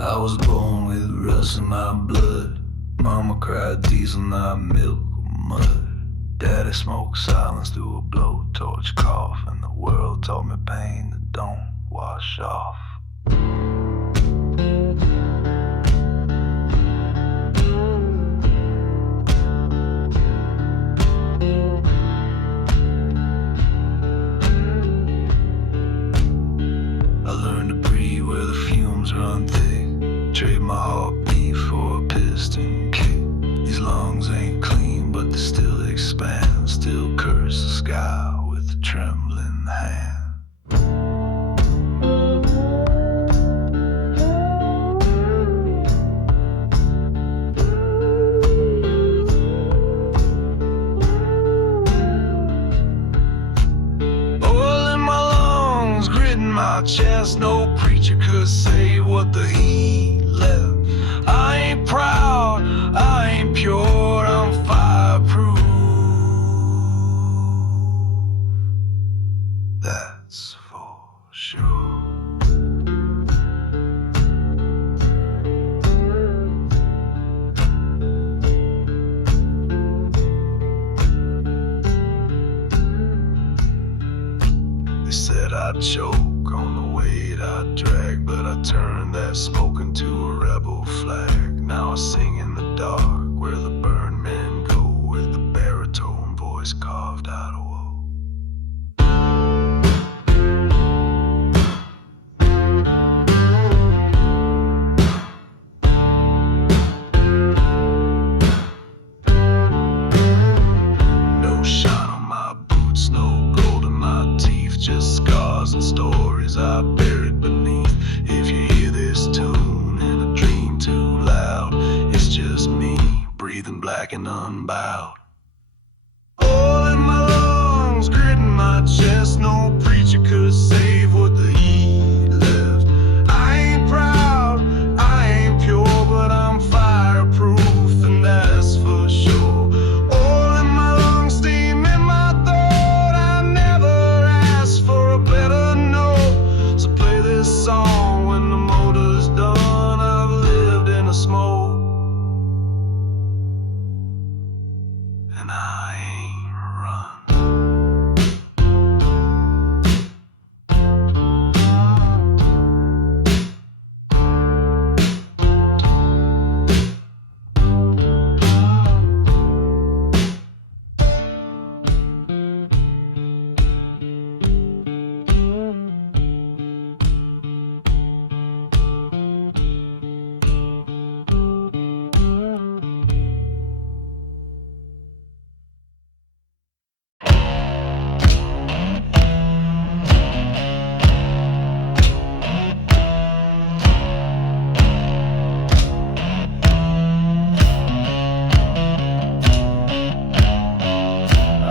I was born with rust in my blood. Mama cried diesel, not milk or mud. Daddy smoked silence through a blowtorch cough, and the world taught me pain that don't wash off. I learned to breathe where the fumes run thick. Trade my heartbeat for a piston kick. These lungs ain't clean, but they still expand. Still curse the sky with a trembling hand. My chest, no preacher could say what the heat left. I ain't proud, I ain't pure, I'm fireproof. That's for sure. They said I'd choke on the weight I drag, but I turned that smoke into a rebel flag. Now I sing in the dark where the burned men go, with the baritone voice carved out of woe. No shine on my boots, no gold in my teeth, just scars and stories I buried beneath. If you hear this tune in a dream too loud, it's just me breathing black and unbowed. All in my lungs, grit in my chest, no preacher could save what the heat left. I ain't proud, I ain't pure, but I'm fireproof, and that's for sure. All in my lungs, steam in my throat, I never asked for a better note. So play this song when the motor's done. I've lived in the smoke, and I ain't run.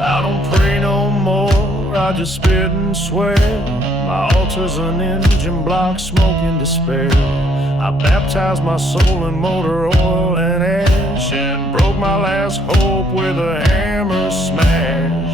I don't pray no more, I just spit and swear. My altar's an engine block, smoking despair. I baptized my soul in motor oil and ash, and broke my last hope with a hammer smash.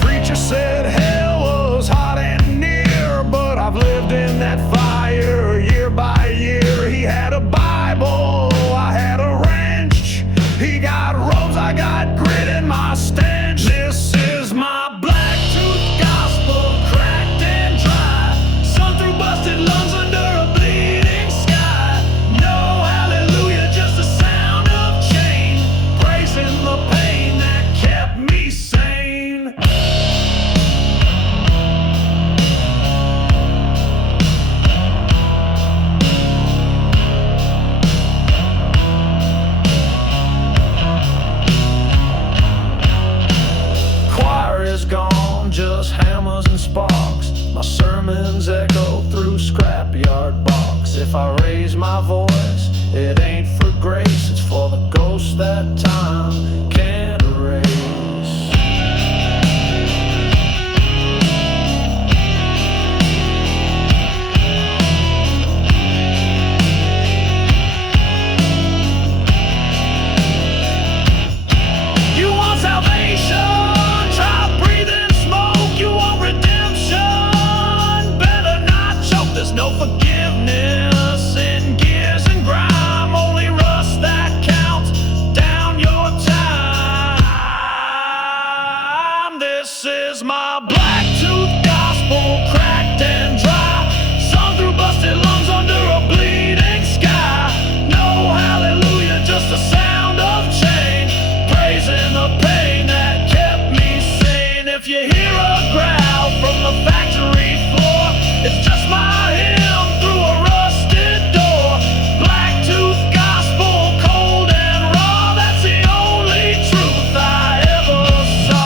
Preacher said hell was hot and near, but I've lived in that fire year by year. He had a Bible, I had a wrench. He got ropes, I got grit in my stench. This is my black tooth gospel, cracked and dry. Sun through busted lungs under a bleeding sky. No hallelujah, just the sound of change, praising the pain that kept me sane. Choir is gone, just hammers and sparks. My sermons echo through scrapyard box. If I raise my voice, it ain't for grace, it's for the ghost that time can't erase. This is my black tooth gospel, cracked and dry, sung through busted lungs under a bleeding sky. No hallelujah, just the sound of change, praising the pain that kept me sane. If you hear a growl from the factory floor, it's just my hymn through a rusted door. Black tooth gospel, cold and raw, that's the only truth I ever saw.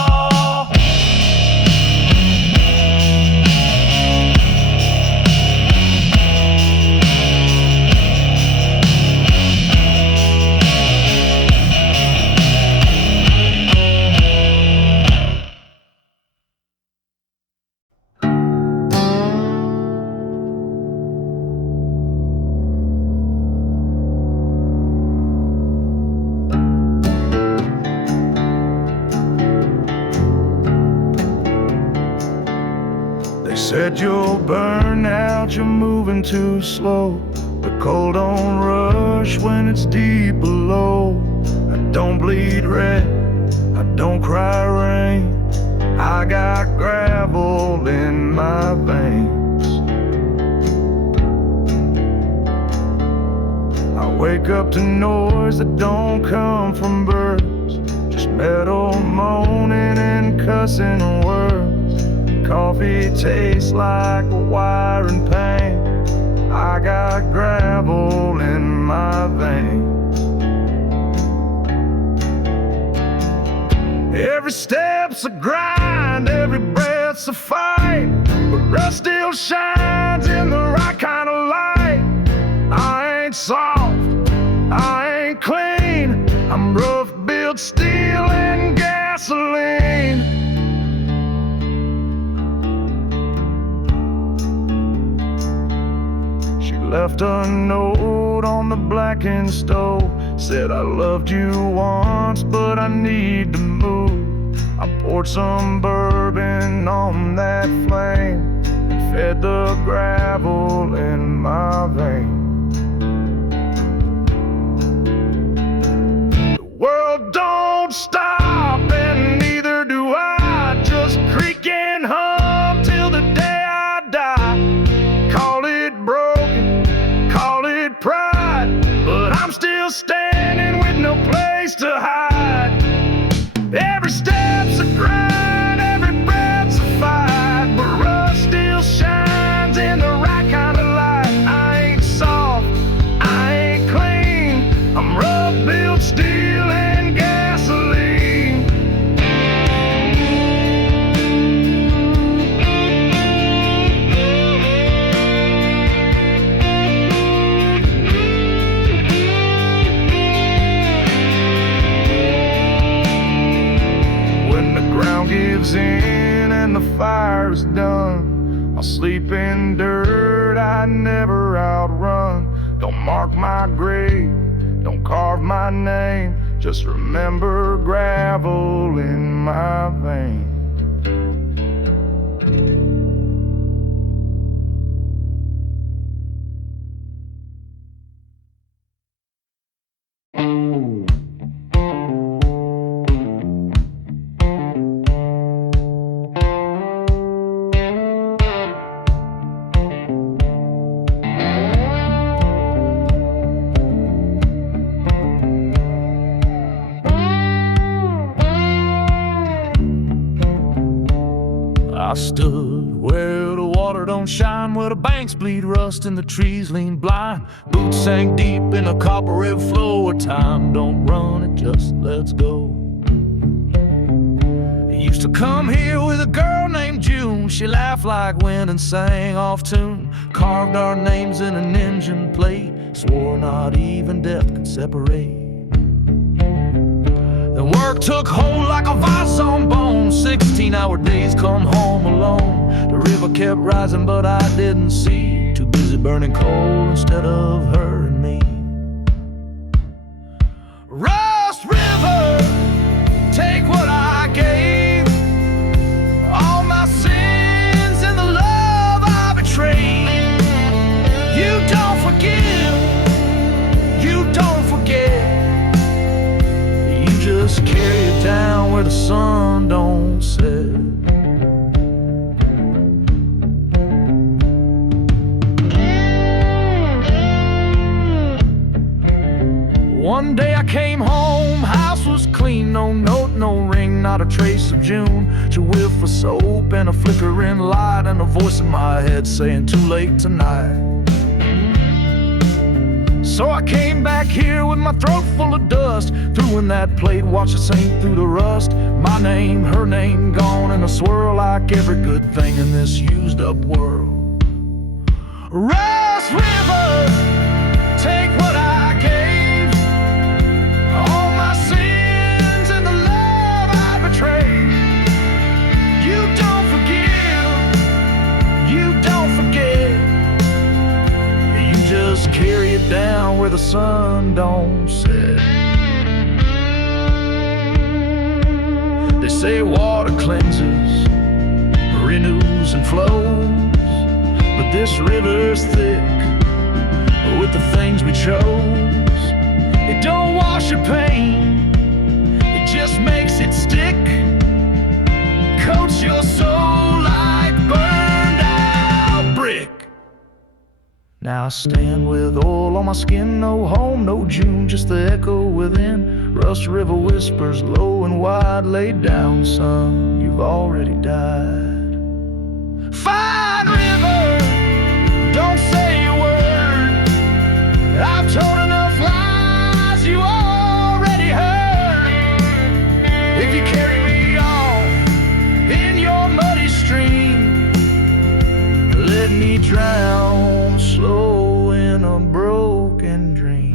They said you'll burn out, you're moving too slow. The cold don't rush when it's deep below. I don't bleed red, I don't cry rain. I got gravel in my veins. I wake up to noise that don't come from birds, just metal moaning and cussing words. Coffee tastes like a wiring pain. I got gravel in my veins. Every step's a grind, every breath's a fight, but rust still shines in the right kind of light. I ain't soft, I ain't clean, I'm rough built steel and gasoline. Left a note on the blackened stove, said I loved you once, but I need to move. I poured some bourbon on that flame and fed the gravel in my veins. The world don't stop and neither do I, just creak and hum till the day I die. Call it broken, call it pride, but I'm still standing with no place to hide. Every step's a grind, every breath's a fight, but rust still shines in the right kind of light. I ain't soft, I ain't clean, I'm rough built steel and gasoline. Gives in and the fire's done, I'll sleep in dirt I never outrun. Don't mark my grave, don't carve my name, just remember gravel in my veins. I stood where the water don't shine, where the banks bleed rust and the trees lean blind. Boots sank deep in a coppery flow where time don't run, it just lets go. I used to come here with a girl named June. She laughed like wind and sang off tune. Carved our names in an engine plate, swore not even death could separate. The work took hold like a vice on bone. 16-hour days come home alone. The river kept rising but I didn't see. Too busy burning coal instead of her and me. Rust River, take what I gave, all my sins and the love I betrayed. You don't forgive, you don't forget. Just carry it down where the sun don't set. a trace of June, to whiff of soap and a flickering light, and a voice in my head saying too late tonight. So I came back here with my throat full of dust, threw in that plate, watched it sink through the rust. My name, her name, gone in a swirl, like every good thing in this used up world. Rust River, take what I gave, all my sins and the love I betrayed. You don't forgive, you don't forget, you just carry it down where the sun don't set. They say water cleanses, renews and flows, but this river's thick with the things we chose. It don't wash your pain, it just makes it stick, coats your soul like burned out brick. Now I stand with oil on my skin, no home, no June, just the echo within. Rust River whispers low and wide, lay down, son, you've already died. Fine River, don't say a word, I've told enough lies you already heard. If you carry me off in your muddy stream, let me drown slow in a broken dream.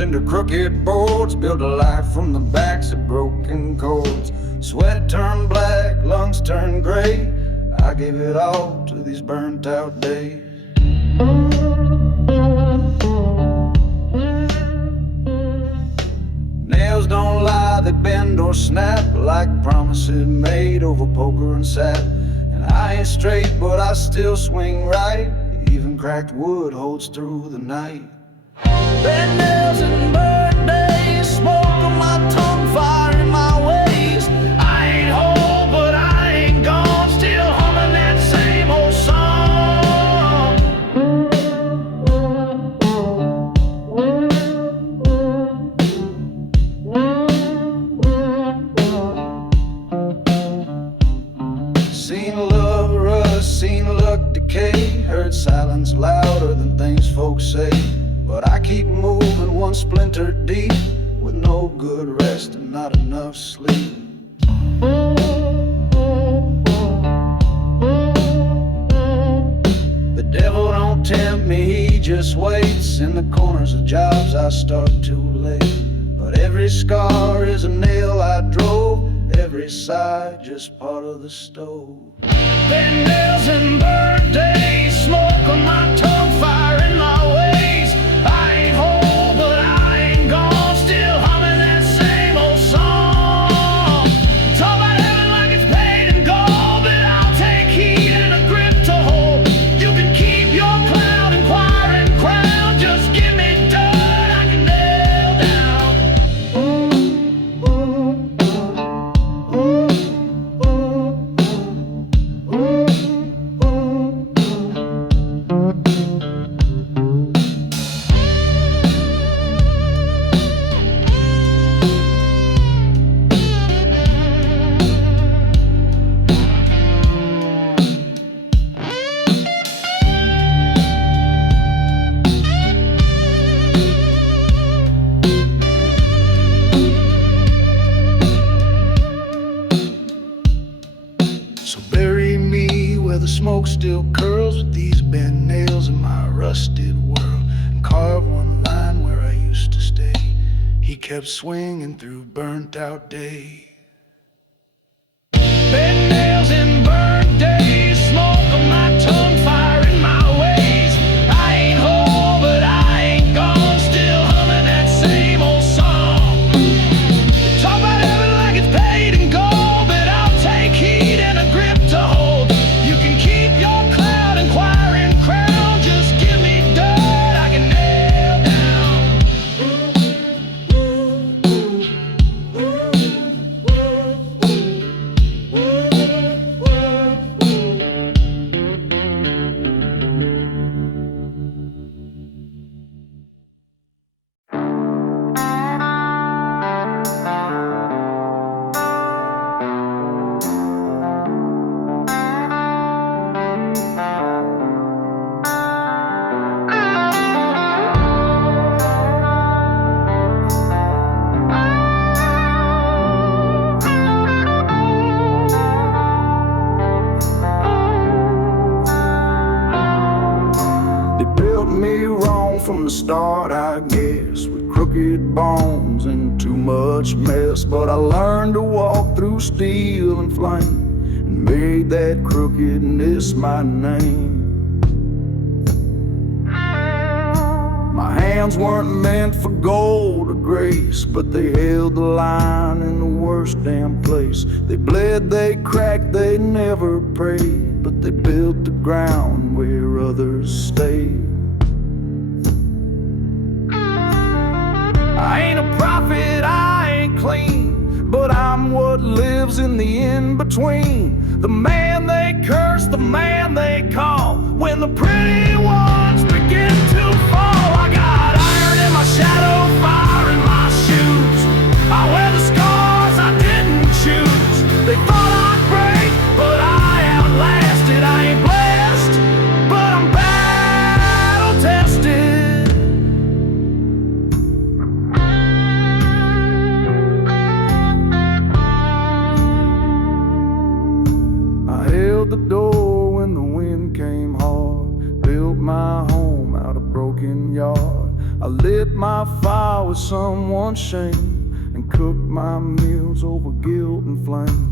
Into crooked boards, build a life from the backs of broken chords. Sweat turned black, lungs turned gray, I gave it all to these burnt out days. Nails don't lie, they bend or snap, like promises made over poker and sap. And I ain't straight, but I still swing right, even cracked wood holds through the night. Bad nails and burnt days, smoke on my tongue, fire in my ways. I ain't whole, but I ain't gone, still humming that same old song. Seen love rust, seen luck decay, heard silence louder than things folks say. But I keep moving one splinter deep, with no good rest and not enough sleep. The devil don't tempt me, he just waits in the corners of jobs I start too late. But every scar is a nail I drove, every sigh just part of the stove. Been nails and burnt days, smoke on my tongue, fire in my ways. I ain't whole, but I ain't gone, still humming that same old song. Talk about heaven like it's paid in gold, but I'll take heat and a grip to hold. You can keep your cloud and choir and crown, just give me dirt I can nail down. The smoke still curls with these bent nails in my rusted world, and carve one line where I used to stay. He kept swinging through burnt out days. Bent nails and burnt days, smoke on my tongue, fire in my ways. I ain't whole, but I ain't gone, start, I guess, with crooked bones and too much mess. But I learned to walk through steel and flame and made that crookedness my name. My hands weren't meant for gold or grace, but they held the line in the worst damn place. They bled, they cracked, they never prayed, but they built the ground where others stayed. I ain't a prophet, I ain't clean, but I'm what lives in the in-between. The man they curse, the man they call, when the pretty ones begin to fall. I got iron in my shadow, fire in my shoes. I wear the scars I didn't choose. They thought I'd break, but I outlasted. I ain't blessed, but I'm battle-tested. I held the door when the wind came hard, built my home out of broken yard. I lit my fire with someone's shame and cooked my meals over guilt and flame.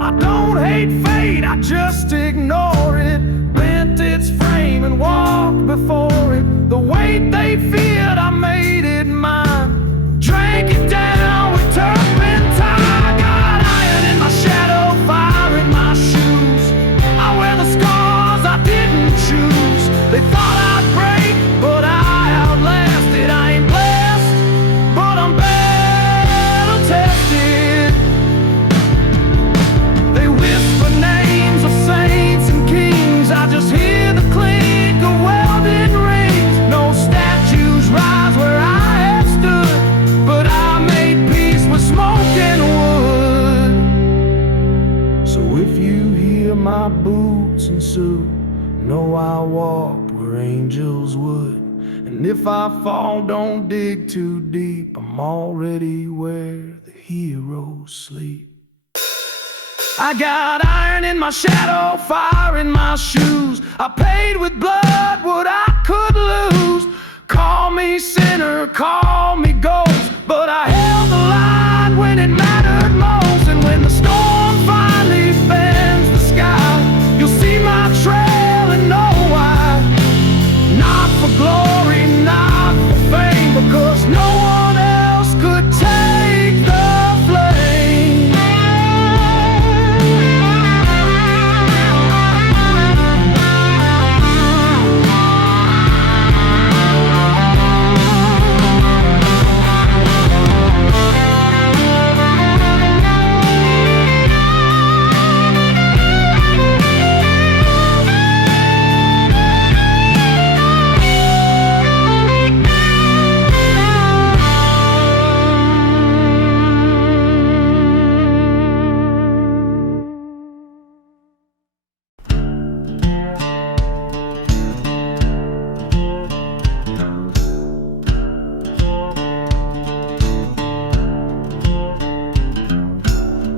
I don't hate fate, I just ignore it. Bent its frame and walked before it. The weight they feared, I made it mine. Drank it down with turpentine. I got iron in my shadow, fire in my shoes. I wear the scars I didn't choose. They thought I'd break, but I outlasted. I ain't blessed, but I'm battle-tested. They whisper names of saints and kings. I just hear the clink of welded rings. No statues rise where I have stood, but I made peace with smoke and wood. So if you hear my boots and suit, know I walked where angels would. And if I fall, don't dig too deep. I'm already where the heroes sleep. I got iron in my shadow, fire in my shoes. I paid with blood what I could lose. Call me sinner, call me ghost, but I held the line when it mattered most. And when the storm finally bends the sky, you'll see my trail and know why. Not for glory, not for fame, because no one else could take the flame.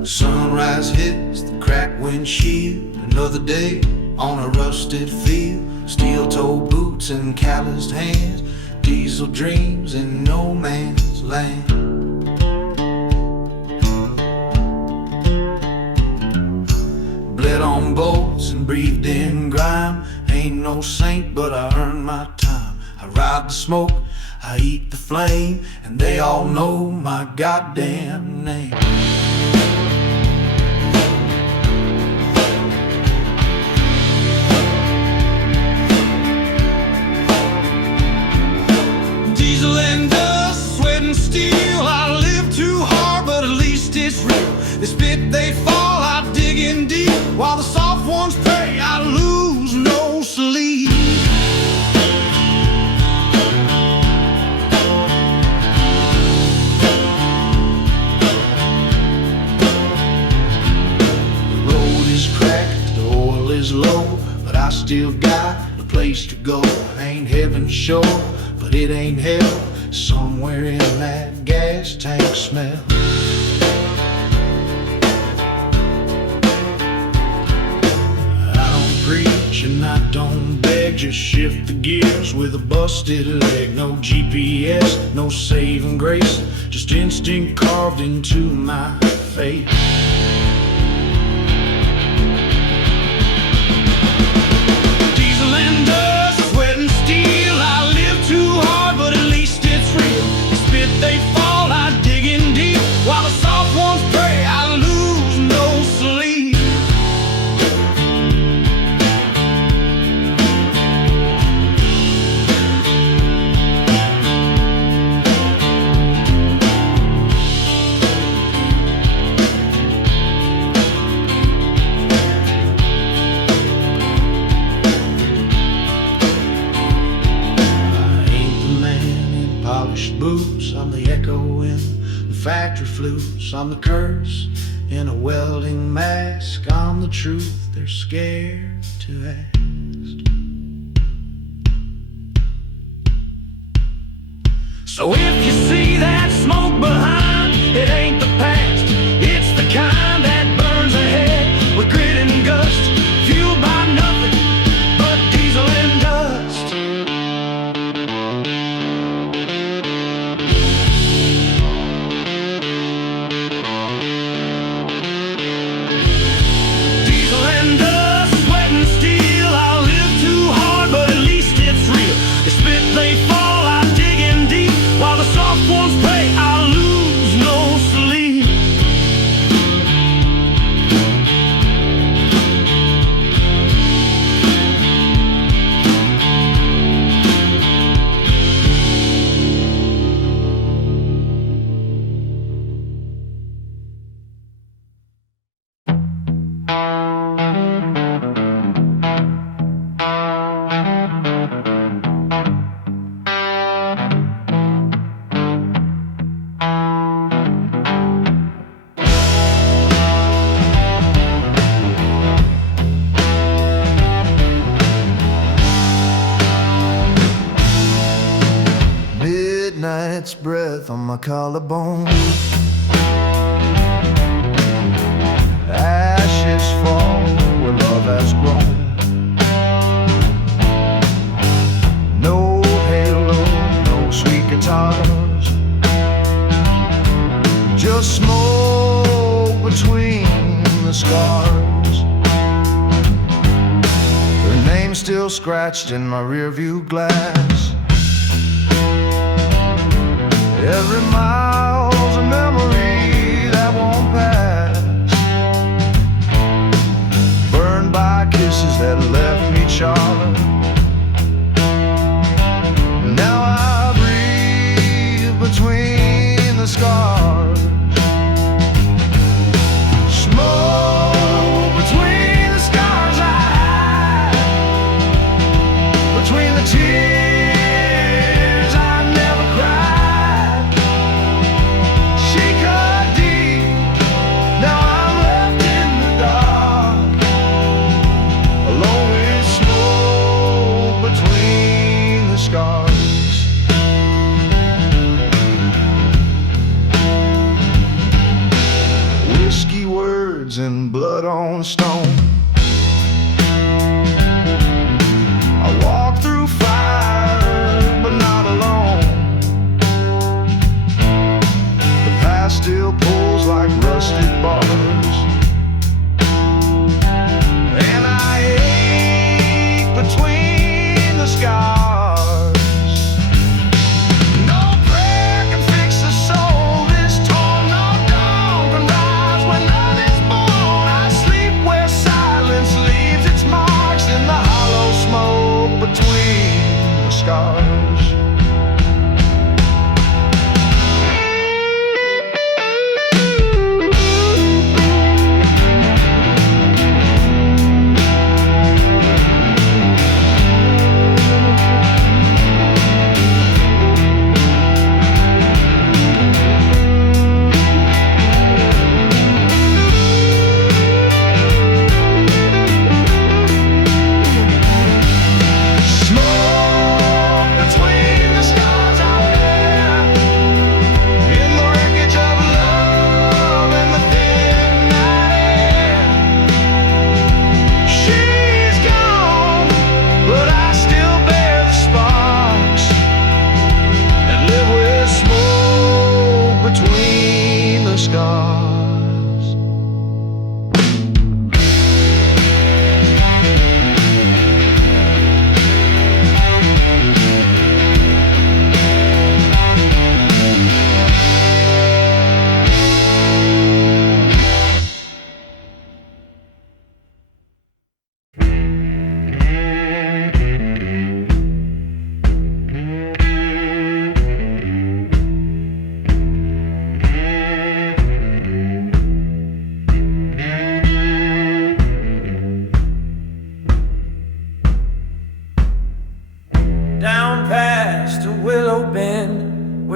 Sunrise hits the cracked windshield. Another day on a rusted field. Steel-toed boots and calloused hands. Diesel dreams in no man's land. Bled on bolts and breathed in grime. Ain't no saint, but I earned my time. I ride the smoke, I eat the flame, and they all know my goddamn name. Diesel and dust, sweat and steel. I live too hard, but at least it's real. They spit, they fall, I dig in deep. While the soft ones pray, I lose no sleep. The road is cracked, the oil is low, but I still got a place to go. Ain't heaven sure, but it ain't hell. Somewhere in that gas tank smell. I don't preach, caution, I don't beg, just shift the gears with a busted leg. No GPS, no saving grace, just instinct carved into my fate. Diesel and dust, sweat and steel, I live too hard, but at least it's real. They spit, they fall, I dig in deep, while the soft ones pray, I lose no sleep. Boots, I'm the echo in the factory flutes. I'm the curse in a welding mask. I'm the truth they're scared to ask. So if you see that smoke behind, it ain't the past, it's the kind that burns ahead with grit and gust, fueled by nothing but diesel and dust. Midnight's breath on my collarbone, ashes fall where love has grown. No halo, no sweet guitars, just smoke between the scars. Her name's still scratched in my rearview glass. Every mile's a memory that won't pass, burned by kisses that left me charred. Now I breathe between the scars. Smoke between the scars I hide, between the tears and blood on stone. I walk through fire, but not alone. The past still pulls like rusted bars, and I ache between the scars. Side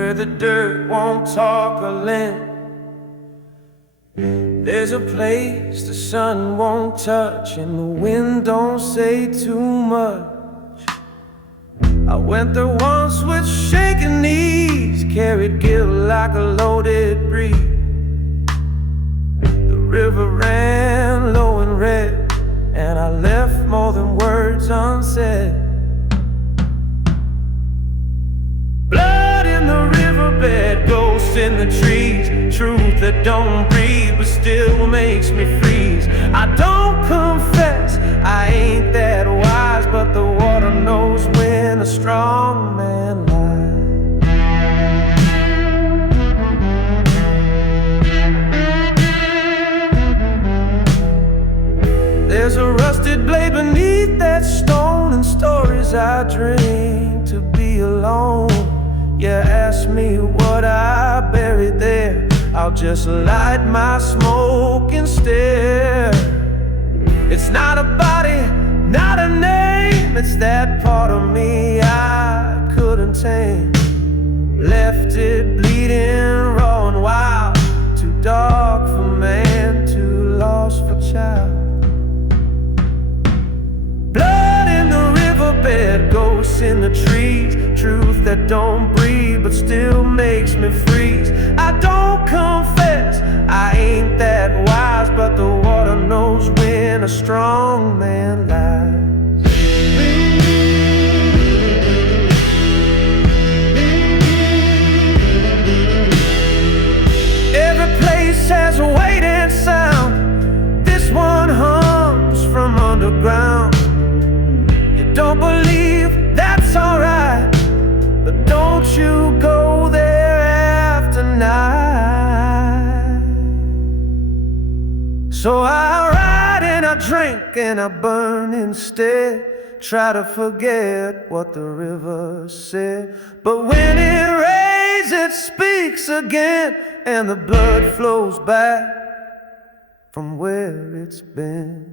where the dirt won't talk or lend. There's a place the sun won't touch and the wind don't say too much. I went there once with shaking knees, carried guilt like a loaded breeze. The river ran low and red, and I left more than words unsaid. Blood in the riverbed, ghosts in the trees, truth that don't breathe but still makes me freeze. I don't confess, I ain't that wise, but the water knows when a strong man lies. There's a rusted blade beneath that stone, and stories I dream to be alone. You ask me what I buried there, I'll just light my smoke and stare. It's not a body, not a name, it's that part of me I couldn't tame. Left it bleeding raw and wild, too dark for man, too lost for child. Blood in the riverbed, ghosts in the trees, truth that don't breathe but still makes me freeze. I don't confess, I ain't that wise, but the water knows when a strong man lies. Every place has a weight and sound, this one hums from underground. You don't believe, that's alright, but don't you go there after night. So I ride and I drink and I burn instead, try to forget what the river said. But when it rains it speaks again, and the blood flows back from where it's been.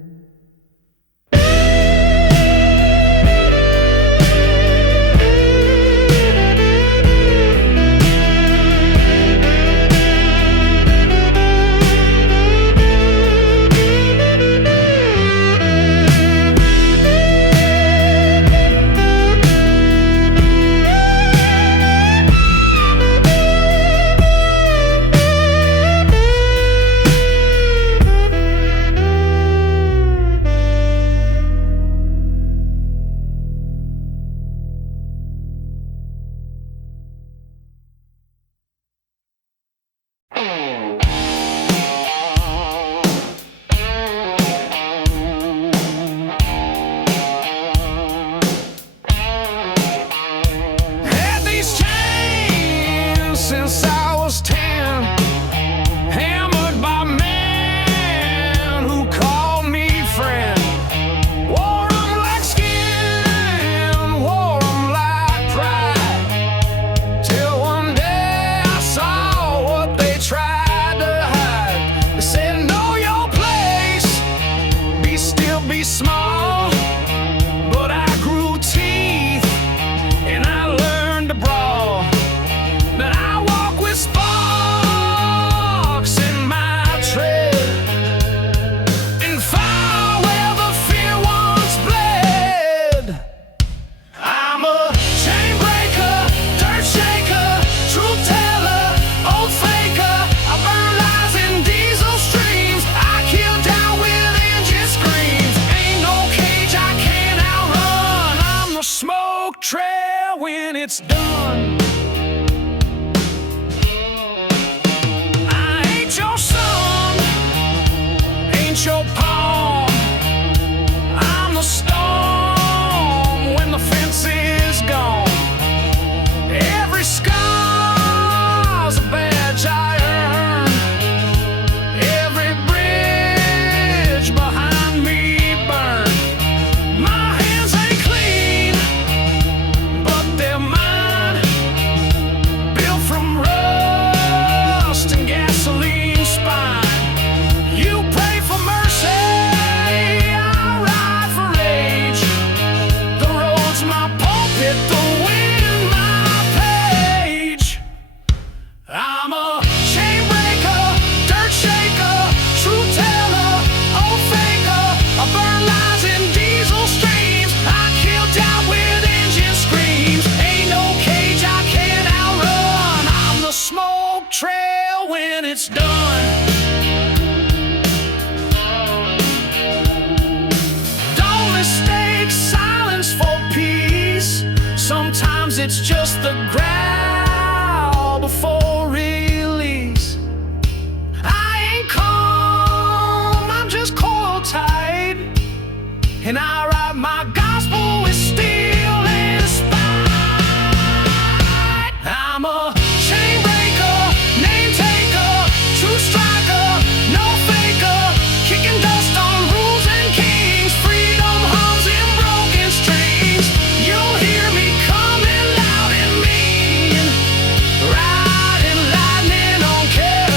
it's just the growl before release. I ain't calm, I'm just coiled tight, and I write my gospel with steel and spite. I'm a chain breaker, name taker, true striker, no faker, kicking dust on rules and kings. Freedom hums in broken strings. You'll hear me coming loud and mean, riding lightning on kerosene.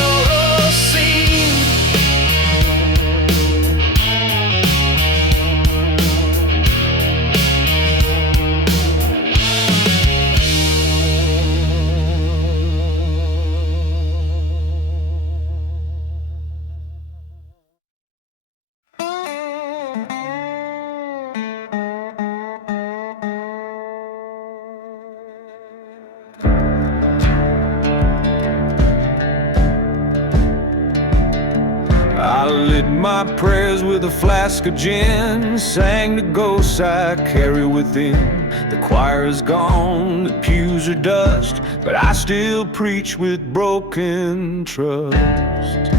I lit my prayers with a flask of gin, sang the ghosts I carry within. The choir is gone, the pews are dust, but I still preach with broken trust.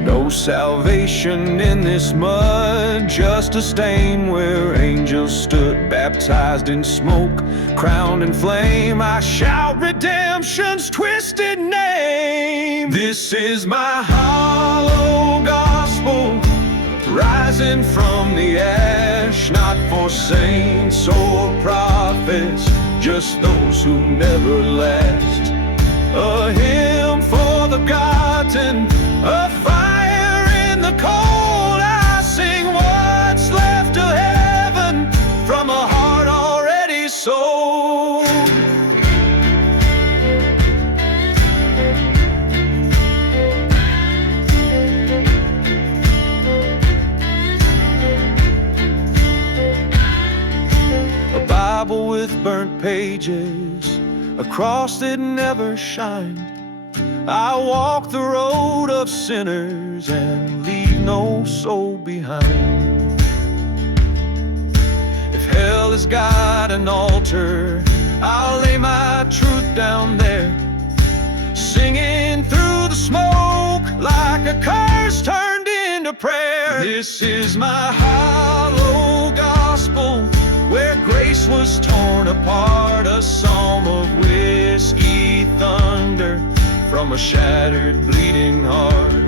No salvation in this mud, just a stain where angels stood, baptized in smoke, crowned in flame. I shout redemption's twisted name. This is my hollow gospel, rising from the ash, not for saints or prophets, just those who never last. A hymn for the forgotten, a fire in the cold. I sing what's left of heaven from a heart already sold. A Bible with burnt pages, a cross that never shined. I walk the road of sinners and leave no soul behind. If hell has got an altar, I'll lay my truth down there, singing through the smoke like a curse turned into prayer. This is my hollow gospel, where grace was torn apart, a psalm of whiskey thunder from a shattered, bleeding heart.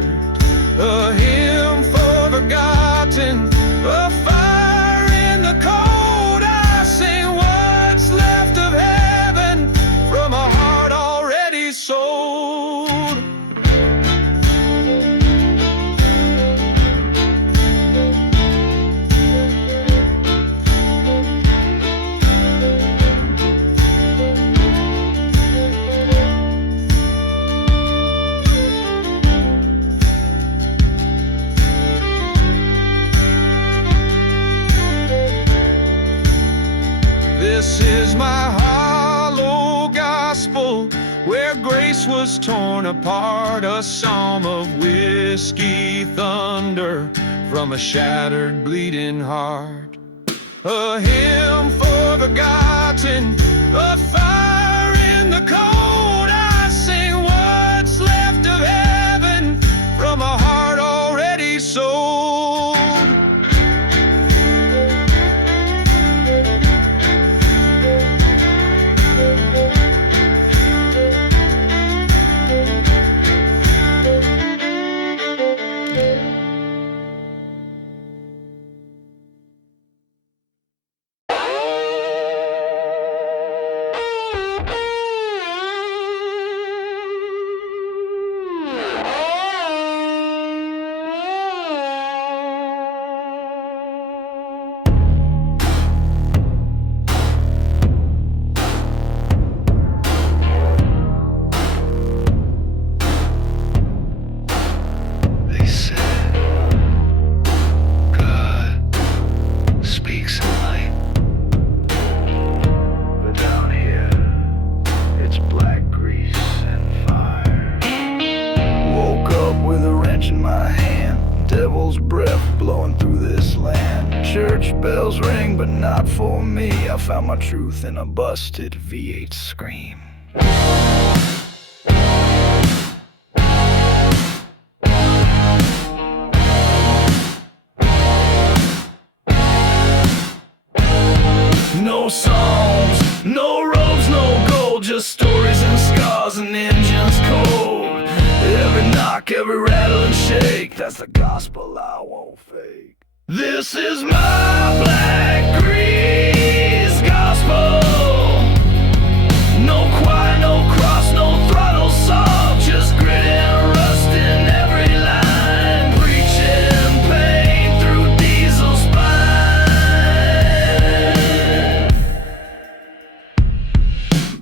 A hymn for forgotten, a fire in the cold. I sing what's left of heaven from a heart already sold. This is my hollow gospel, where grace was torn apart, a psalm of whiskey thunder from a shattered, bleeding heart. A hymn for forgotten, a fire in the cold. I sing what's left of heaven from a heart already sold. Bells ring, but not for me. I found my truth in a busted V8 scream. No songs, no robes, no gold, just stories and scars and engines cold. Every knock, every rattle and shake, that's the gospel I won't fake. This is my black grease gospel. No choir, no cross, no throttle soft, just grit and rust in every line, preaching pain through diesel spine.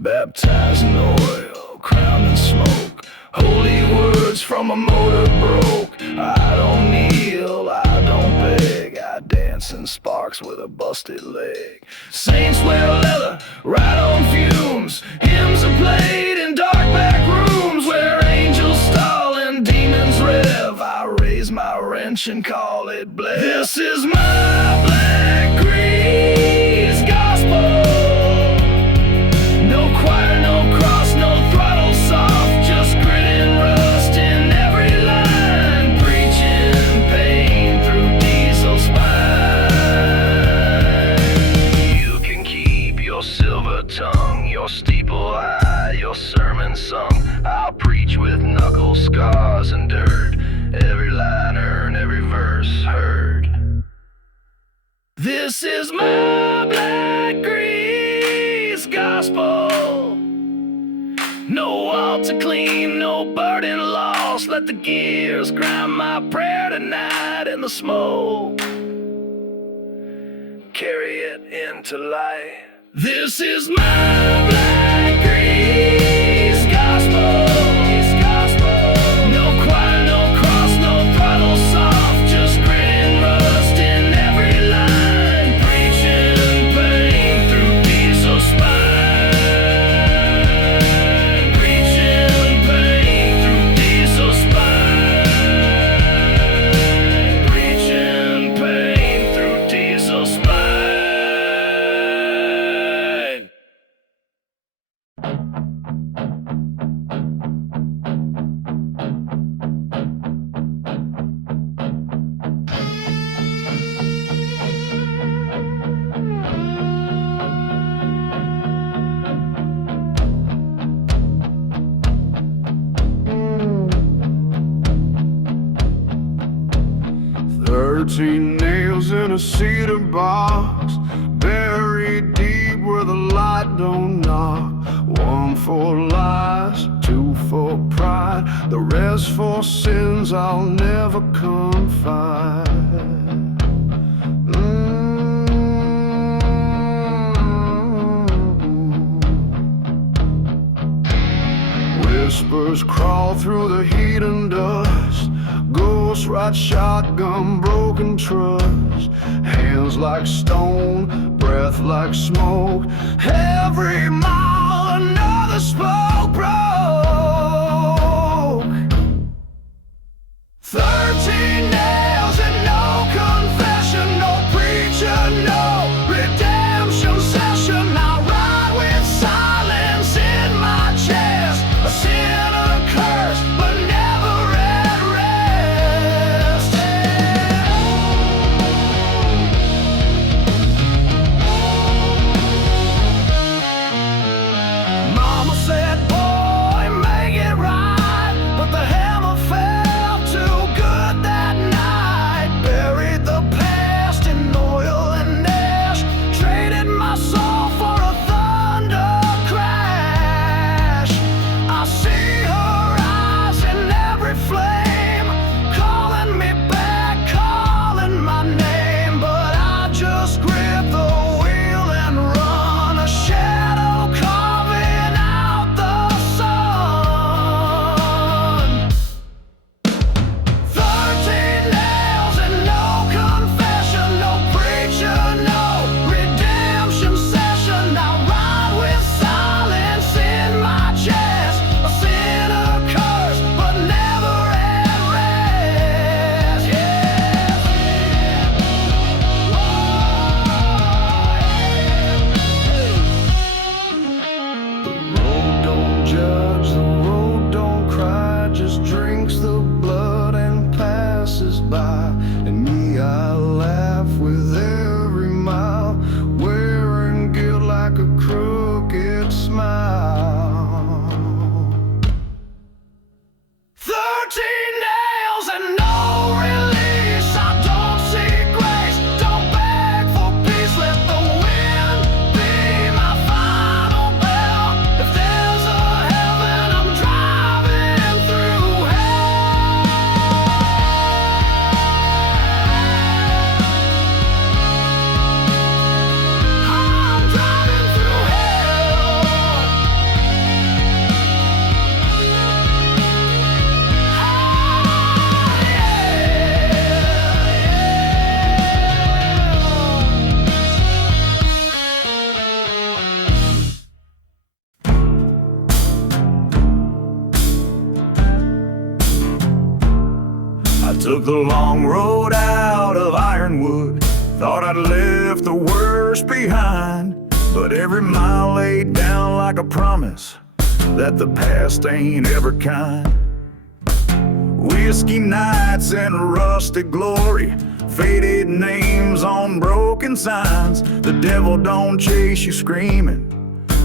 Baptized in oil, crowned in smoke, holy words from a motor broke. I don't kneel, I don't beg, I dance in sparks with a busted leg. Saints wear leather, ride on fumes, hymns are played in dark back rooms where angels stall and demons rev. I raise my wrench and call it blessed. This is my black grease gospel. No choir, no cross, no throttle soft, just grit and rust in every line, preaching pain through diesel spine. You can keep your silver tongue, your steeple eye, your sermon sung. I'll preach with knuckle scars and dirt, every line earned, every verse heard. This is my black grease gospel. No altar clean, no burden lost. Let the gears grind my prayer tonight in the smoke. Carry it into light. This is my black grease gospel. No choir, no cross, no throttle soft, just grit and rust in every line, preaching pain through diesel spine, preaching pain through diesel spine, preaching pain through diesel spine. 13 nails in a cedar box, buried deep where the light don't knock. 1 for lies, 2 for pride, the rest for sins I'll never confide. Whispers crawl through the heat and dust, ghosts ride shotgun, broken trust. Hands like stone, breath like smoke, every mile another spoke broke. 13 nails and no confession, no preacher, no redemption session. I ride with silence in my chest, a sinner curse, but never at rest. judge, the road don't cry, just drinks the blood and passes by. And me, I laugh with every mile, wearing guilt like a crooked smile. 13 nails and no release. I don't seek grace, don't beg for peace. Let the wind be my final bell. If there's a heaven, I'm driving through hell. I'm driving through hell. I took the long road out of Ironwood, thought I'd left the worst behind. But every mile laid down like a promise that the past ain't ever kind. Whiskey nights and rusted glory, faded names on broken signs. The devil don't chase you screaming,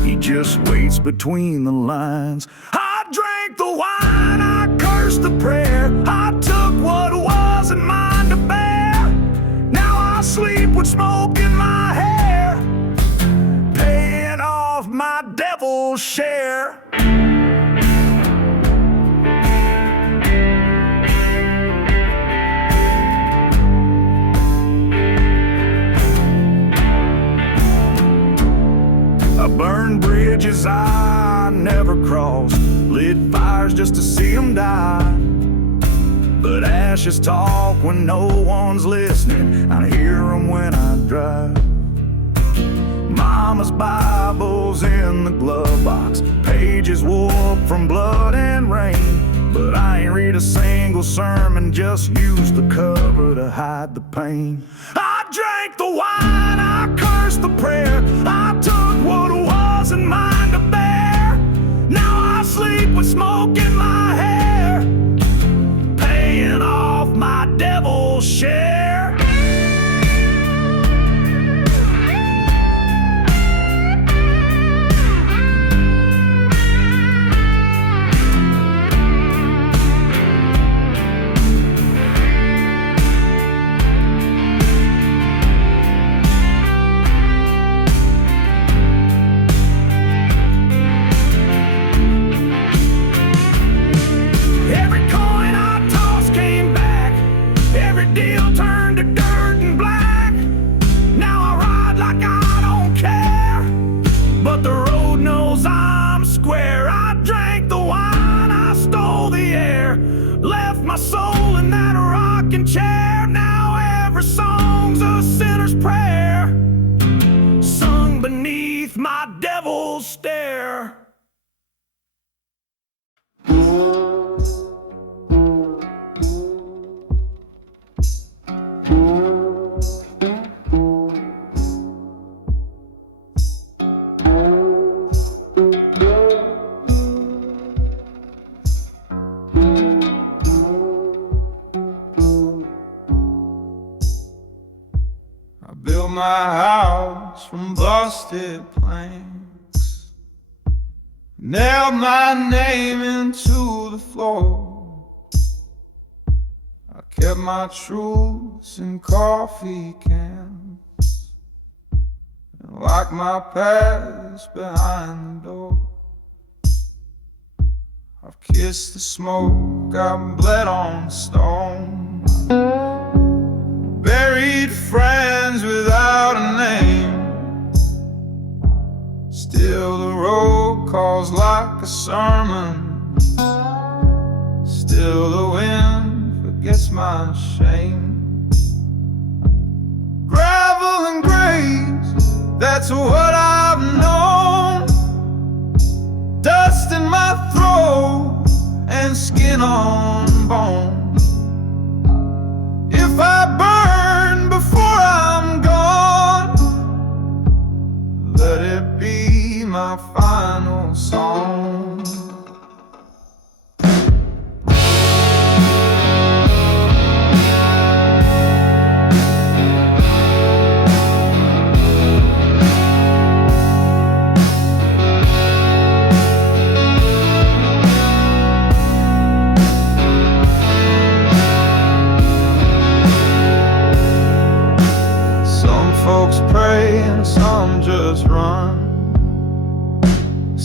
he just waits between the lines. I drank the wine, I cursed the prayer, I took what wasn't mine to bear. Now I sleep with smoke in my hair, paying off my devil's share. I burned bridges I never crossed, lit fires just to see them die. But ashes talk when no one's listening, I hear them when I drive. Mama's Bible's in the glove box, pages warped from blood and rain. But I ain't read a single sermon, just used the cover to hide the pain. I drank the wine, I cursed the prayer, I took what wasn't mine to bear. Now I sleep with smoke in my hair, paying off my devil's share. Deal turned to dirt and black. Now I ride like I don't care, but the road knows I'm square. I drank the wine, I stole the air, left my soul in that rocking chair. Now every song's a sinner's prayer, sung beneath my devil's stare. Built my house from busted planks, nailed my name into the floor. I kept my truths in coffee cans, and locked my past behind the door. I've kissed the smoke, I've bled on stone, buried friends without a name. Still the road calls like a sermon, still the wind forgets my shame. Gravel and graves, that's what I've known. Dust in my throat and skin on bone. If I burn before I'm gone, let it be my final song.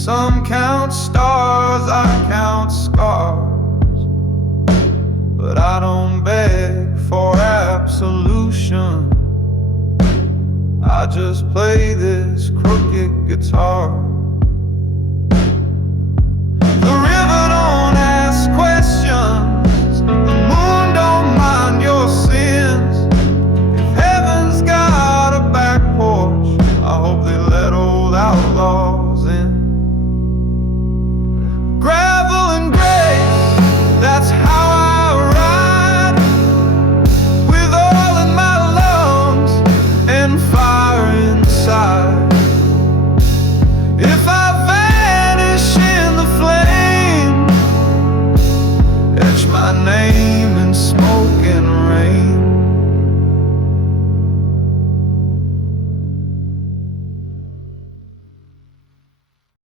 Some count stars, I count scars, but I don't beg for absolution. I just play this crooked guitar.